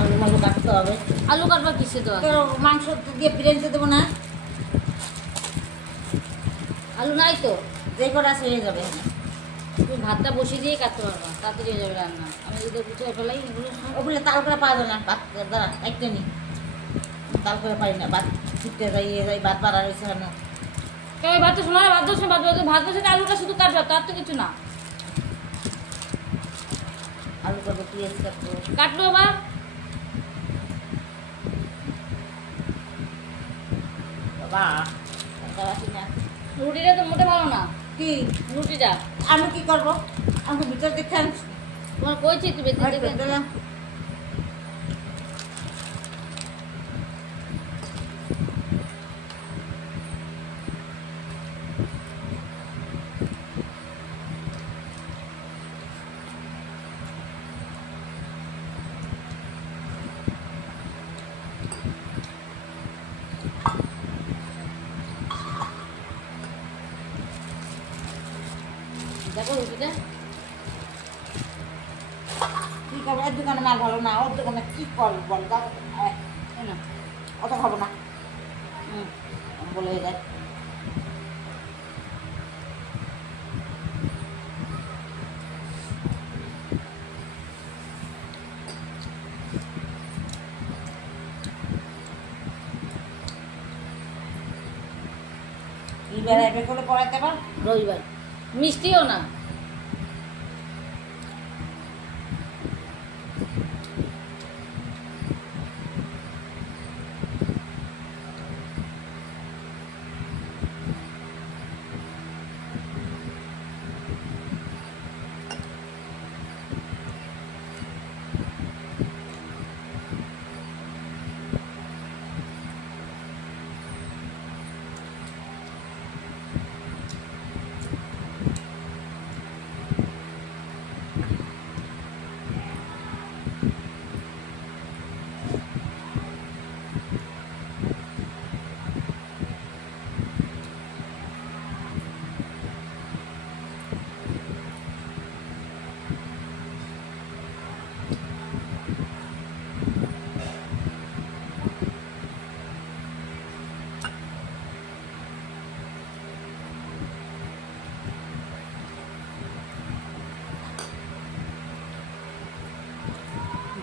আলু মালু কাটতে হবে। আলু কাটবা কিসে তো? মাংস দিয়ে বিরিয়ানিতে দেবো না? আলু নাই তো, যে কটা আছে হয়ে যাবে। তুমি ভাতটা বসিয়ে দিয়ে কাটতে পারবা, তাড়াতাড়ি হয়ে যাবে রান্না। আমি যদি গুছিয়ে ফেলাই এগুলো ওগুলো তাল করে পাওয়া যায় না, ভাত দাঁড়া একটা নি তাল করে পারি না, ভাত ছুটতে যাই যাই ভাত বাড়া রয়েছে কেন? কেন ভাত তো শোনা, ভাত বসে ভাত বসে আলুটা শুধু কাটবা, তার তো কিছু না। আলু করবো, পেঁয়াজ কাটবো। কাটলো আবার বাবা আসি না। রুটিটা তো মোটে ভালো না। কি রুটিটা আমি কি করবো? আমাকে ভিতর দেখে আনছি। তোমার কইছি তুমি দিলাম। দেখো রুটিটা কি করবো? এর দোকানে মাল ভালো না, ওর দোকানে কি করবো বল? না অত খাবো না বলে যায়। বেড়াইবে করে পড়াইতে পার রবিবার মিষ্টিও না।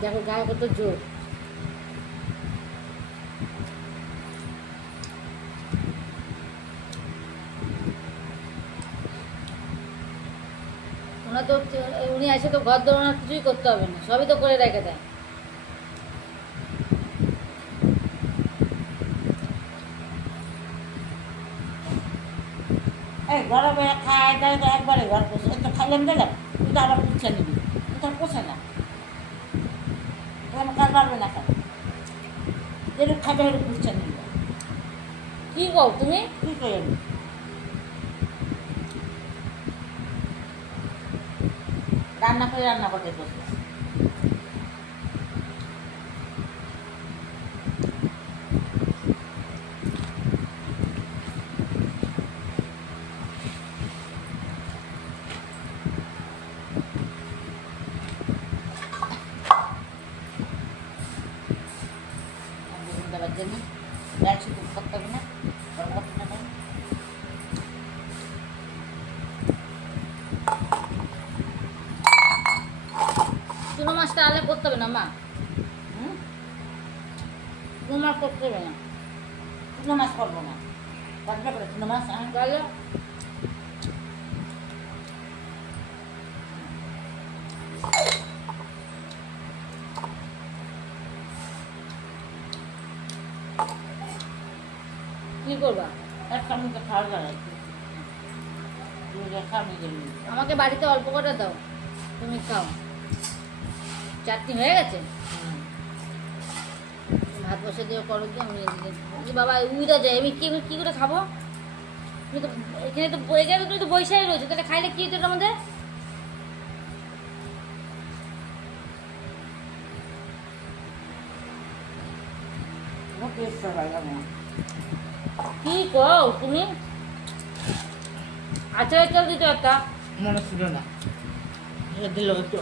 দেখো গায়ে কত জোর। ওনার তো উনি এসে তো ঘর দৌড়ানো কিছুই করতে হবে না, সবই তো করে রেখে দেয়। ঘরে বেড়ে খায় তাই তো একবারে ঘর পোষে, একটু খাইলাম দিলাম তুই আবার পুচ্ছে নিবি, তো পোষে না। আমার কাজ পারবে না খাবে, যেটুকু খাবে সেটুকু পুচ্ছে নিবি। কি কও তুমি? কি করে রান্না করে রান্না করতে বসে জন্য একসাথে করতে হবে না, চুনো মাছটা আলে করতে হবে না মা, চুনো মাছ করতে হবে না। চুনো মাছ করবো না, রান্না করে চুনো মাছ তাহলে কি করবা? এক চামচ খাওয়া যায়, আমাকে বাড়িতে অল্প করে দাও, তুমি খাও। চাটনি হয়ে গেছে, ভাত বসে দিয়ে করো কি আমি বাবা উইরা যায়, আমি কি করে খাবো? তুমি তো এখানে তো তুমি তো বৈশাখী রয়েছো, তাহলে খাইলে কি হতো আমাদের? কি কও তুমি? আচারের চাল দিতে একটা মনে ছিল না, দিল একটু